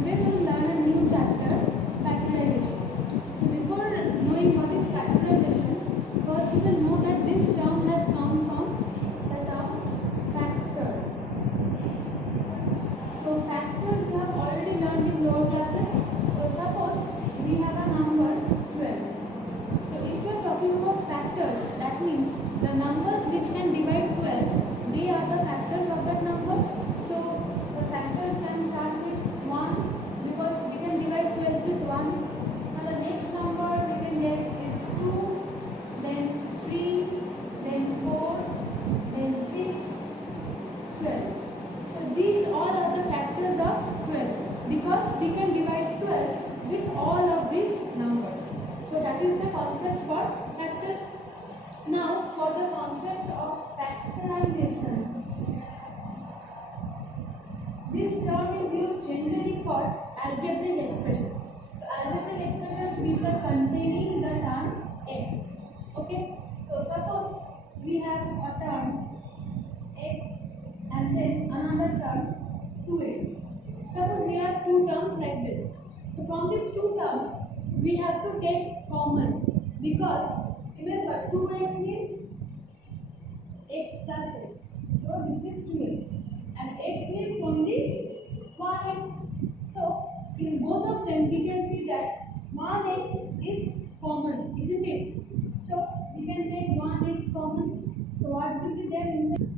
Today we will learn a new chapter, factorization. So before knowing what is factorization, first we will know that this term has come from the terms factor. So factors we have already learned in lower classes. So suppose we have a number 12. So if we are talking about factors, that means the numbers which can divide 12, they are the factors of that number. So the factors can start with 1 because we can divide 12 with 1. Now the next number we can get is 2, then 3, then 4, then 6, 12. So these all are the factors of 12 because we can divide 12 with all of these numbers. So that is the concept for factors. Now for the concept of factorization. This term is used generally for algebraic expressions. So algebraic expressions which are containing the term x. Okay. So suppose we have a term x and then another term 2x. Suppose we have two terms like this. So from these two terms we have to take common because remember 2x means x plus x. So this is 2x. And x means only 1x. So in both of them we can see that 1x is common, isn't it? So we can take 1x common. So what will be there inside?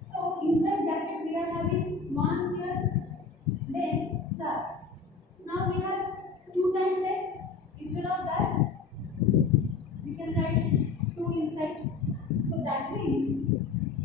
So inside bracket we are having 1 here, then plus. Now we have 2 times x. Instead of that we can write 2 inside. So that means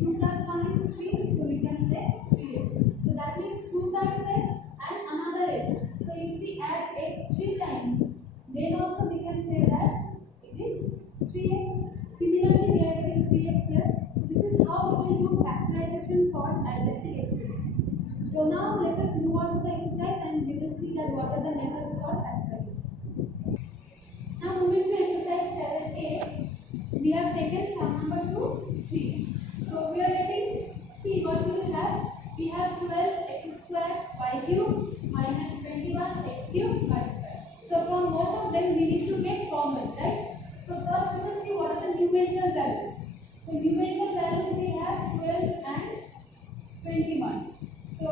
2 plus 1 is 3, so we can say 3x. So that means 2 times x and another x. So if we add x 3 times, then also we can say that it is 3x. Similarly, we are getting 3x here. So this is how we will do factorization for algebraic expressions. So now let us move on to the exercise and we will see that what are the methods for factorization. Now moving to exercise 7A, we have taken sum number 2, 3. So we are getting, see what we will have. We have 12x square y cube minus 21 x cube y square. So from both of them we need to take common, right? So first we will see what are the numerical values. So numerical values we have 12 and 21. So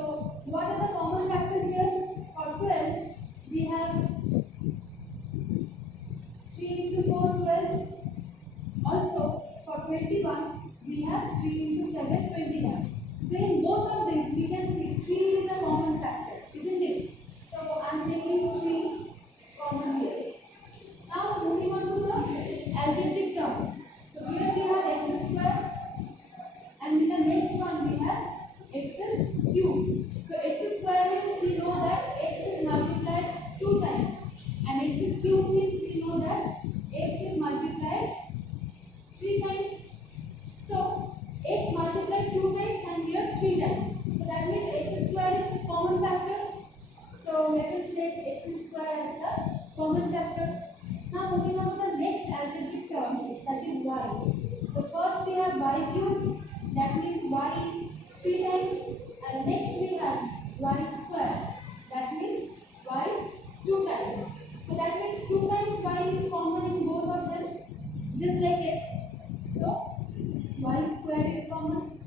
what are the common factors here? For 12 we have 3 into 4, 12. Also for 21 we have 3 into 7, 21. So in both of these we can see 3 is a common factor, isn't it? So I am taking 3 common here. Now moving on to the algebraic terms. So here we have x square and in the next one we have x cube. So x square means we know that x is multiplied 2 times and x cube means we know that x is multiplied 3 times. So x multiplied 2 times and here 3 times. So that means x square is the common factor. So let us take x square as the common factor. Now moving on to the next algebraic term, that is y. So first we have y cube, that means y 3 times, and next we have y square, that means y 2 times. So that means 2 times y is common in both of them, just like x. So y square is common.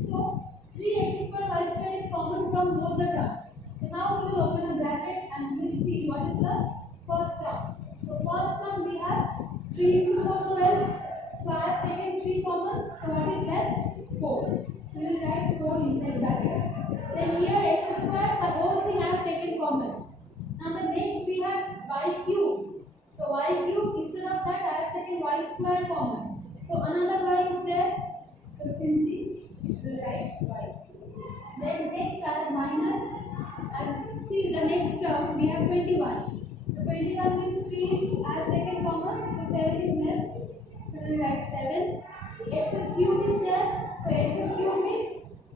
So 3x square y square is common from both the terms. So now we will open a bracket and we will see what is the first term. So first term we have 3 into 4, 12. So I have taken 3 common. So what is left? 4. So we will write 4 inside bracket. Then here x square, the whole thing I have taken common. Now the next we have y cube. So y cube, instead of that I have taken y square common. So another y is there. So simply we will write y. Then next I have minus, and see the next term we have 21. So 21 means 3 I have taken common, so 7 is left. So we will write 7. X cube is there. So x cube means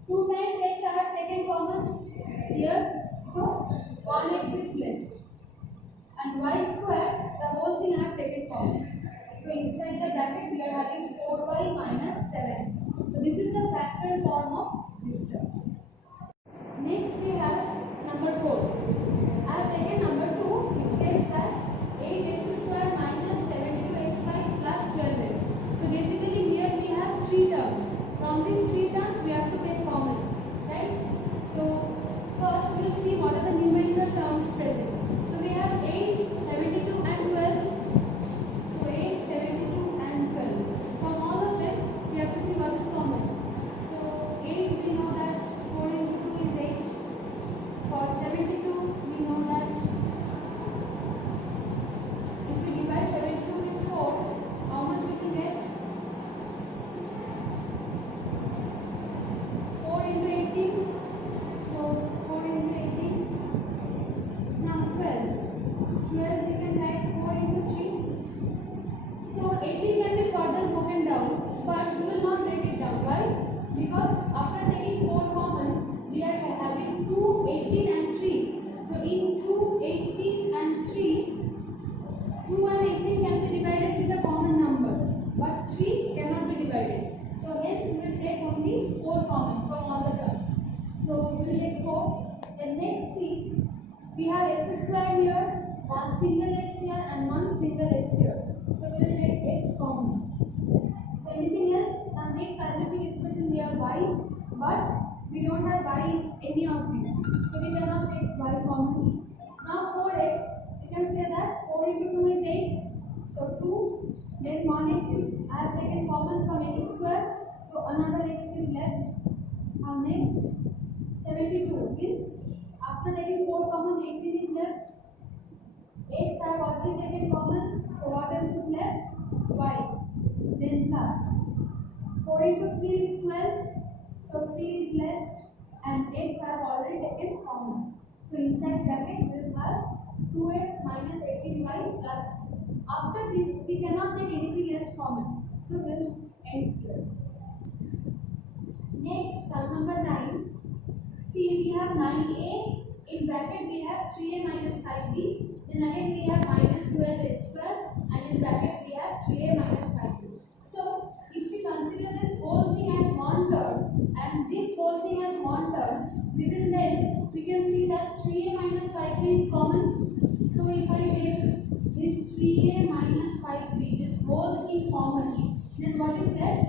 2 times x I have taken common here. So 1x is left. And y square, the whole thing I have taken common. So inside the bracket we are having 4y minus 7x. So this is the factor form of this term. Next we have number 4. So we will take 4. Then next see, we have x square here, one single x here and one single x here. So we will take x common. So anything else? The next algebraic expression we have y, but we don't have y in any of these. So we cannot take y common. Now 4x, we can say that 4 into 2 is 8. So 2, then 1x is as taken common from x square. So another x is left. Now next 72 means after taking 4 common 18 is left. X I have already taken common. So what else is left? Y. Then plus 4 into 3 is 12. So 3 is left and x I have already taken common. So inside bracket we will have 2x minus 18y plus. After this we cannot take anything else common. So we will end here. Next sum number 9. See we have 9a, in bracket we have 3a minus 5b, then again we have minus 12a square and in bracket we have 3a minus 5b. So if we consider this whole thing as one term and this whole thing as one term, within them we can see that 3a minus 5b is common. So if I take this 3a minus 5b, this whole thing common, then what is left?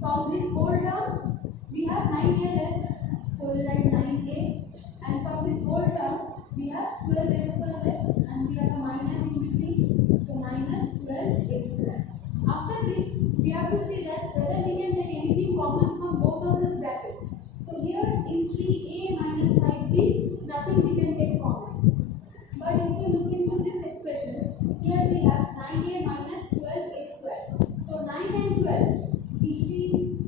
From this whole term we have 9a left. So we write 9a and from this whole term we have 12x square left and we have a minus in between. So minus 12x square. After this we have to see that whether we can take anything common from both of these brackets. So here in 3a minus 5b nothing we can take common. But if you look into this expression, here we have 9a minus 12a square. So 9 and 12, if we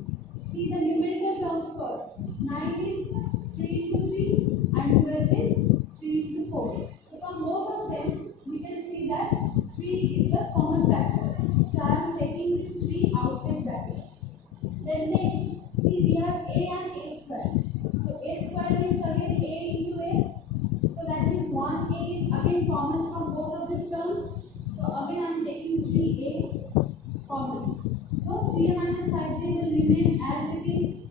see the numerical terms first, 9 is 3 into 3 and 12 is 3 into 4. So from both of them, we can see that 3 is the common factor. So I am taking this 3 outside bracket. Then next, see we have a and a square. So a square means again a into a. So that means 1a is again common from both of these terms. So again I am taking 3a common. So 3a minus 5b will remain as it is.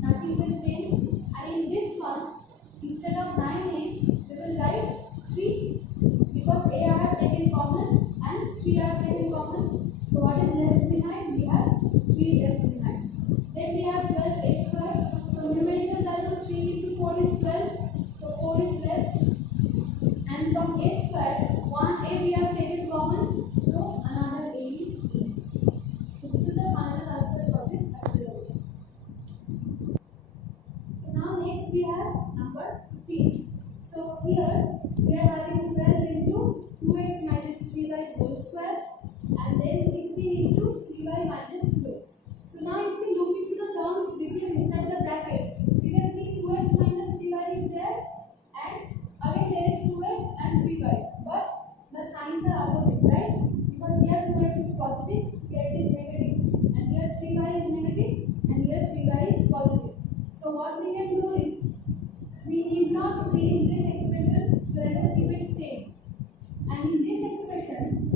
Nothing will change. And in this one, instead of 9a, we will write 3 because a I have taken common and 3 I have taken common. So what is left behind? We have 3 left behind. Then we have 12a square. So numerical value 3 into 4 is 12. So 4 is left. And from a square, 1a we have taken common. So another a is left. So this is the final answer for this particular question. So now next we have number 15. So here we are having 12 into 2x minus 3y whole square and then 16 into 3y minus 2x. So now if we look into the terms which is inside the bracket, we can see 2x minus 3y is there and again there is 2x and 3y. But the signs are opposite, right? Because here 2x is positive, here it is negative, and here 3y is negative, and here 3y is positive. So what we can do is, we need not change this expression, so let us keep it same. And in this expression,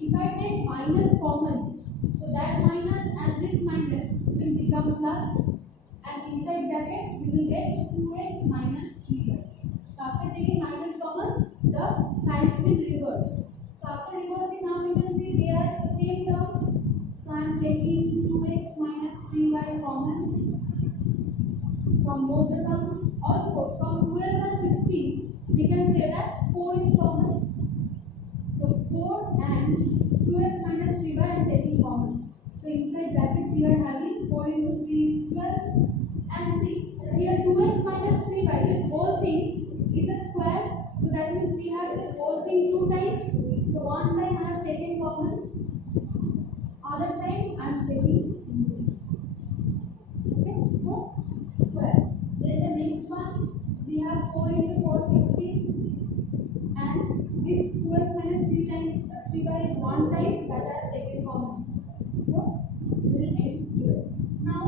if I take minus common, so that minus and this minus will become plus, and inside bracket we will get 2x minus 3y. So after taking minus common, the signs will reverse. So after reversing, now we can see they are same terms. So I am taking 2x minus 3y common from both the terms. Also from 12 and 16, we can say that 4 is common. So 4 and 2x minus 3y I am taking common. So inside bracket we are having 4 into 3 is 12. And see here 2x minus 3y, this whole thing is a square. So that means we have this whole thing 2 times. So one time I have taken common, other time I am taking this. Okay, so square. Then the next one we have 4 into 4 16 and this 2x minus 3y is one time that I have taken common. So we will end here. Now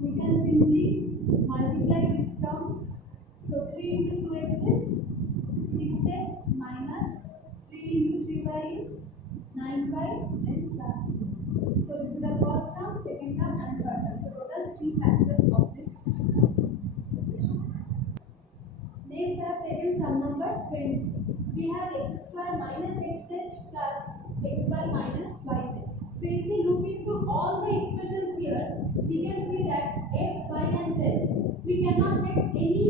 we can simply multiply these terms. So 3 into 2x is 6x minus 3 into 3y is 9y and plus. So this is the first term, second term and third term. So total 3 factors of this. we have x square minus xz plus xy minus yz. So if we look into all the expressions here, we can see that x, y and z, we cannot take any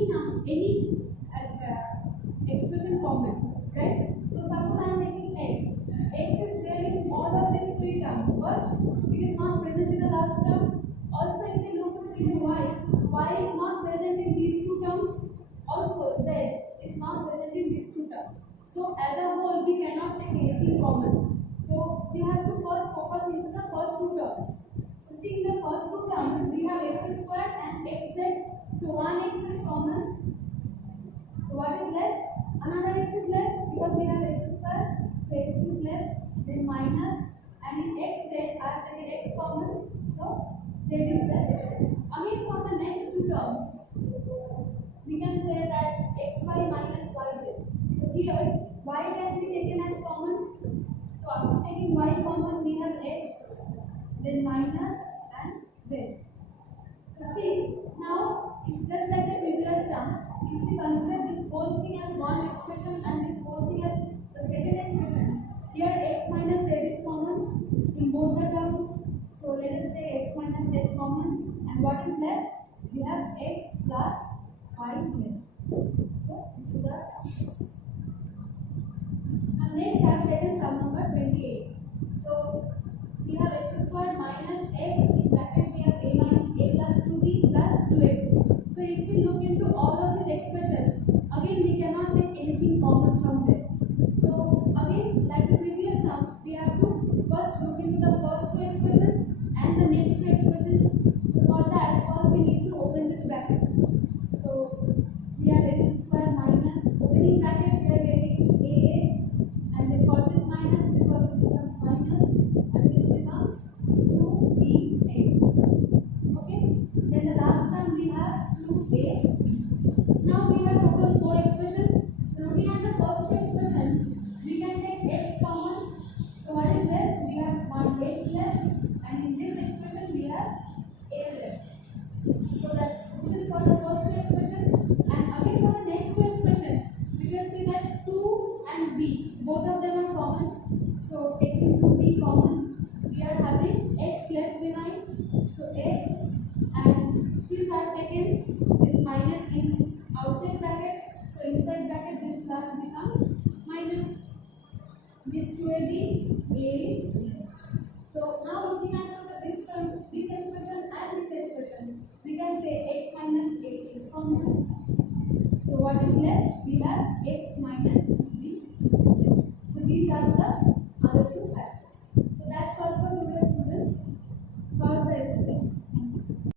expression common, right? So suppose I am taking x. X is there in all of these three terms, but it is not present in the last term. Also, if we look into y is not present in these two terms. Also, z is not present in these two terms. So as a whole, we cannot take anything common. So we have to first focus into the first two terms. So see, in the first two terms, we have x squared and xz. So one x is common. So what is left? Another x is left because we have x square. So x is left. Then minus, and in xz, I have taken x common. So z is left. Again, for the next two terms, we can say that xy minus yz. So here, y can be taken as common. So after taking y common, we have x, then minus and z. You see, now it's just like the previous term. If we consider this whole thing as one expression and this whole thing as the second expression, here x minus z is common in both the terms. So let us say x minus z common, and what is left? We have x plus y left. So this is the terms. And next I have taken sum number 28. So we have x squared minus x, in bracket we have a plus 2b plus 2ab. So if we look into all of these expressions, again we cannot take anything common from there. So again, like the previous sum, we have to first look into the first two expressions and the next two expressions. So for that, first we need to open this bracket. So we have x squared minus, opening bracket we are getting ax, and then for this minus, this also becomes minus, and this becomes 2bx. Okay, then the last term we have 2a. Now we have total 4 expressions. Looking at the first two expressions, we can take x common. So what is left? We have one x left, and in this expression we have a left. So this is for the first two expressions, and again for the next two expression, we can see that 2 and b, both of them are common. So taking 2b common, we are having x left behind. So x, and since I have taken this minus in outside bracket, so inside bracket this plus becomes minus. This 2ab, a is left. So now looking at this term, this expression and this expression, we can say x minus a is common. So what is left? We have x minus 2b. So these are the